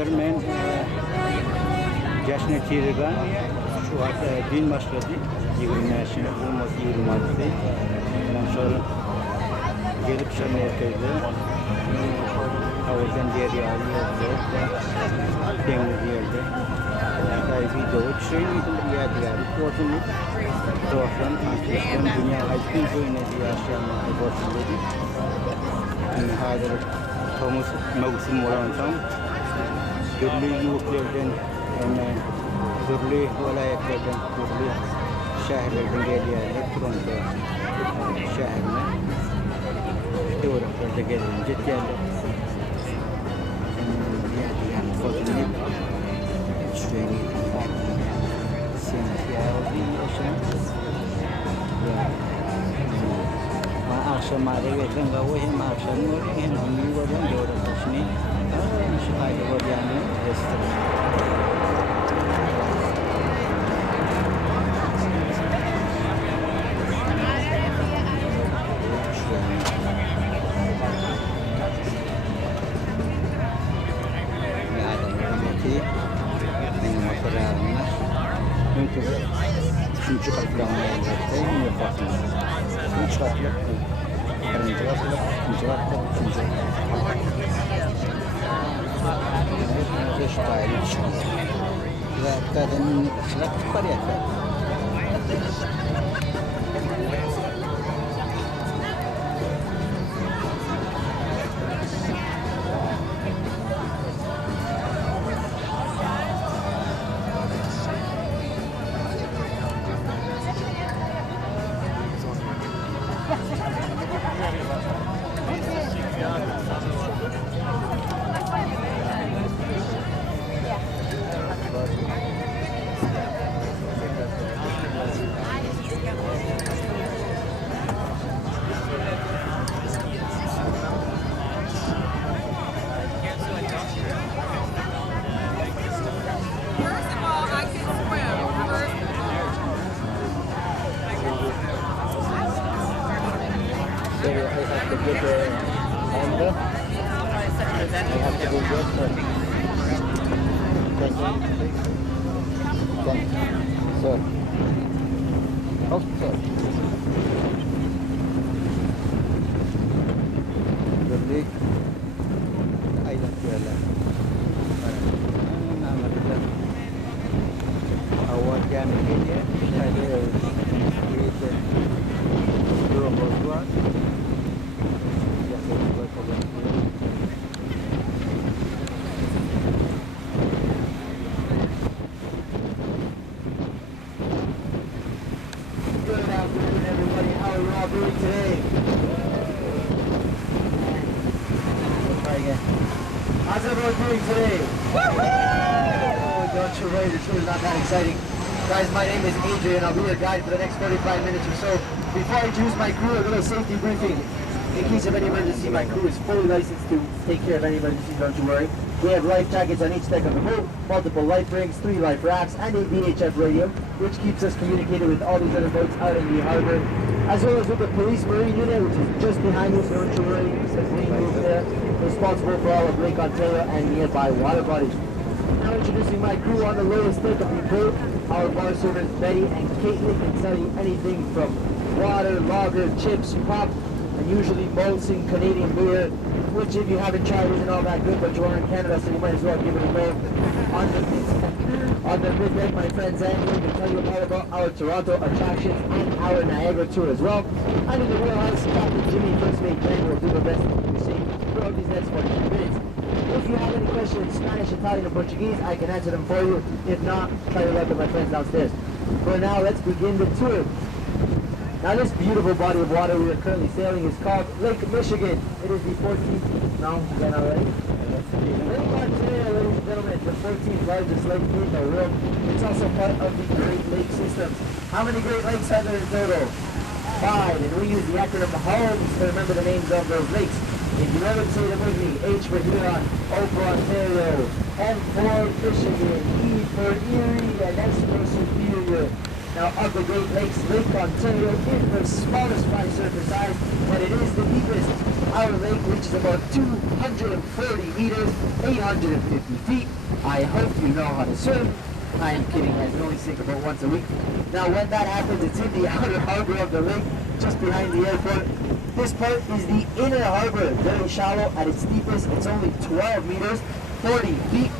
yıldır ben yaşına çeyreden şu din başladı. 20 yaşında olması 26'sı. Ondan sonra gelip şu merkezde havadan diğer alıyordu. Demir yerde. Tabii doğu düşünüyordum ya diğer ortamı. Doğrudan arkadaşlarım dünya hakkın oynadı yaşayanlar borçlu dedi. Hazır Thomas mevsim olan tam türlü yurtlardan türlü vilayetlerden türlü şehirlerden geliyorlar Toronto şehrine işte oralarda gelince geldi. Yani fotoğrafı şuraya akşam arayacağım ve hem akşam oraya hem ömrü varım doğru başını şu kaydı var yani restoran. Mümkün. Üçüncü katlı anlayacakta yapasın. Üç katlı. Birinci katlı, ikinci katlı, üçüncü katlı. Beş daire çıkıyor. Ve kadının çırak var ya. How's everyone doing today? Oh, don't you worry, it's really not that exciting. Guys, my name is Adrian. I'll be your guide for the next 45 minutes or so. Before I introduce my crew, a little safety briefing. In case of any emergency, my crew is fully licensed to take care of any emergencies, don't you worry. We have life jackets on each deck of the boat, multiple life rings, 3 life rafts, and a VHF radio, which keeps us communicated with all these other boats out in the harbor, as well as with the police marine unit, which is just behind us, don't you worry, it's the green roof there, responsible for all of Lake Ontario and nearby water bodies. Now introducing my crew on the lowest deck of the boat, our bar servers Betty and Caitlin can sell you anything from water, lager, chips, pop, and usually Molson Canadian beer, which if you haven't tried isn't all that good, but you are in Canada, so you might as well give it a go. On the middeck, my friends Andy can tell you all about our Toronto attractions and our Niagara tour as well. And in the wheelhouse, Captain Jimmy, First Mate Ben will do the rest of the scene throughout these next 45 minutes. If you have any questions, Spanish, Italian, or Portuguese, I can answer them for you. If not, try your luck with my friends downstairs. For now, let's begin the tour. Now this beautiful body of water we are currently sailing is called Lake Michigan. It is the 14th, no, again already? Lake Ontario, ladies and gentlemen, the 14th largest lake in the world. It's also part of the Great Lake system. How many Great Lakes are there in total? 5, and we use the acronym HOMES to remember the names of those lakes. If you ever say them with me, H for Huron, O for Ontario, M for Michigan, E for Erie, and S for Superior. Now, of the Great Lakes, Lake Ontario is the smallest by surface size, but it is the deepest. Our lake reaches about 240 meters, 850 feet. I hope you know how to swim. I am kidding, I can only sink about once a week. Now, when that happens, it's in the outer harbor of the lake, just behind the airport. This part is the inner harbor, very shallow. At its deepest, it's only 12 meters, 40 feet,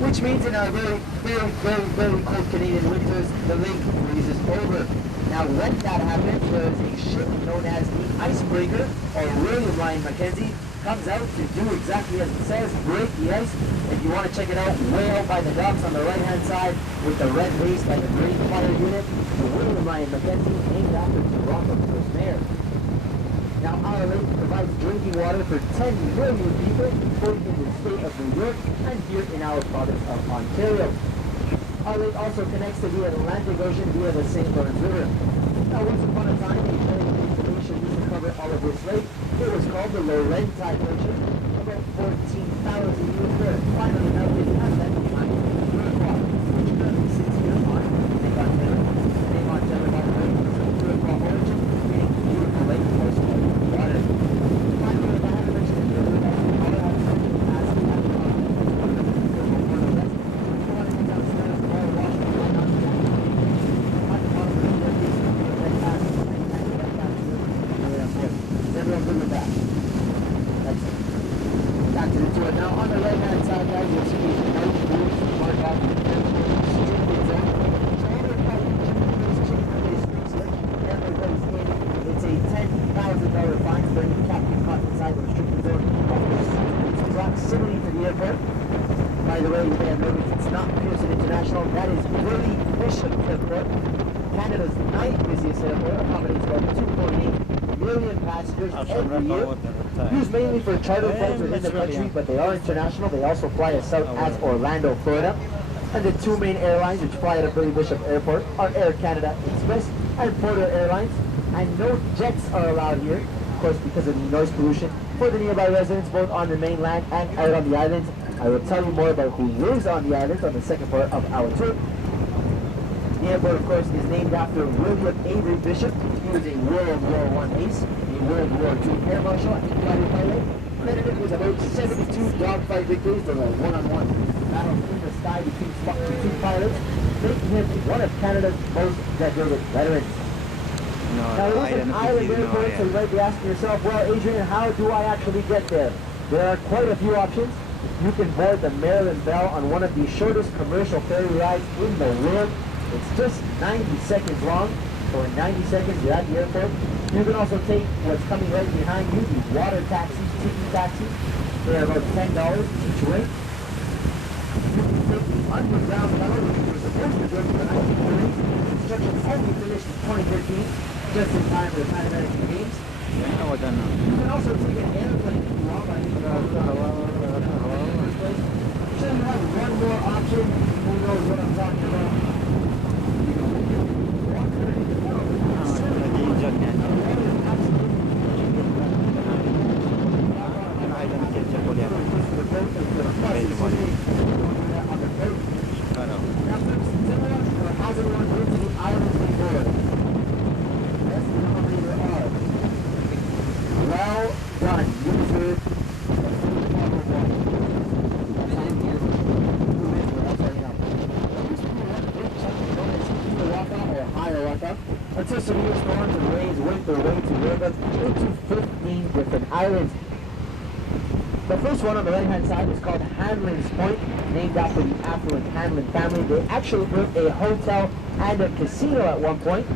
which means in our very, very, very, very cold Canadian winters, the lake freezes over. Now, when that happens, there is a ship known as the Icebreaker, or William Lyon Mackenzie, comes out to do exactly as it says, break the ice. If you want to check it out, way out by the docks on the right-hand side, with the red base by the Great Fire Unit, the William Lyon Mackenzie, named after Toronto's first mayor. Now, our lake provides drinking water for 10 million people, both in the state of New York and here in our province of Ontario. Our lake also connects to the Atlantic Ocean via the St. Lawrence River. Now, once upon a time, a very big glacier used to cover all of this lake. It was called the Laurentide Glacier, about 14,000 years ago. Finally melted and then behind the Iroquois, which currently sits here on Lake Ontario. Lake Ontario, by the way, is of Iroquois origin, meaning beautiful lake or small water. Finally, I haven't mentioned it earlier, but all I have to mention as the Atlantic everyone good with that? That's it. Back to the tour. Now, on the right-hand side, guys, you'll see these nice boots marked off the restricted zone. So, everybody, it's a $10,000 fine for any captain caught inside the restricted zone of proximity to the airport. By the way, you may have noticed it's not Pearson International. That is Willie Bishop Airport, Canada's 9th busiest airport, accommodates about 2.8 million passengers every year. Used mainly for charter flights within the country, but they are international. They also fly as south as Orlando, Florida. And the two main airlines which fly out of Willie Bishop Airport are Air Canada Express and Porter Airlines. And no jets are allowed here, of course, because of the noise pollution for the nearby residents, both on the mainland and out on the islands. I will tell you more about who lives on the islands on the second part of our tour. The airport, of course, is named after William Avery Bishop. He was a World War I ace, a World War II air marshal, and fighter pilot. Credited with about 72 dogfight victories in a one-on-one battle in the sky between two pilots, making him one of Canada's most decorated veterans. Now, it is an island airport, so you might be asking yourself, well, Adrian, how do I actually get there? There are quite a few options. You can board the Maryland Bell on one of the shortest commercial ferry rides in the world. It's just 90 seconds long, so in 90 seconds you're at the airport. You can also take what's coming right behind you, the water taxis, tiki taxis. They're about $10 each way. You can take the underground tunnel, which we were supposed to go to the 1930s. Construction only finished in 2013, just in time for the Pan American Games. You can also take an airplane if you want, but I think so you have one more option. Who knows what I'm talking about? Well done. You until severe storms and rains went their way to Europe into 15 different islands. The first one on the right-hand side is called Hanlon's Point, named after the affluent Hanlon family. They actually built a hotel and a casino at one point.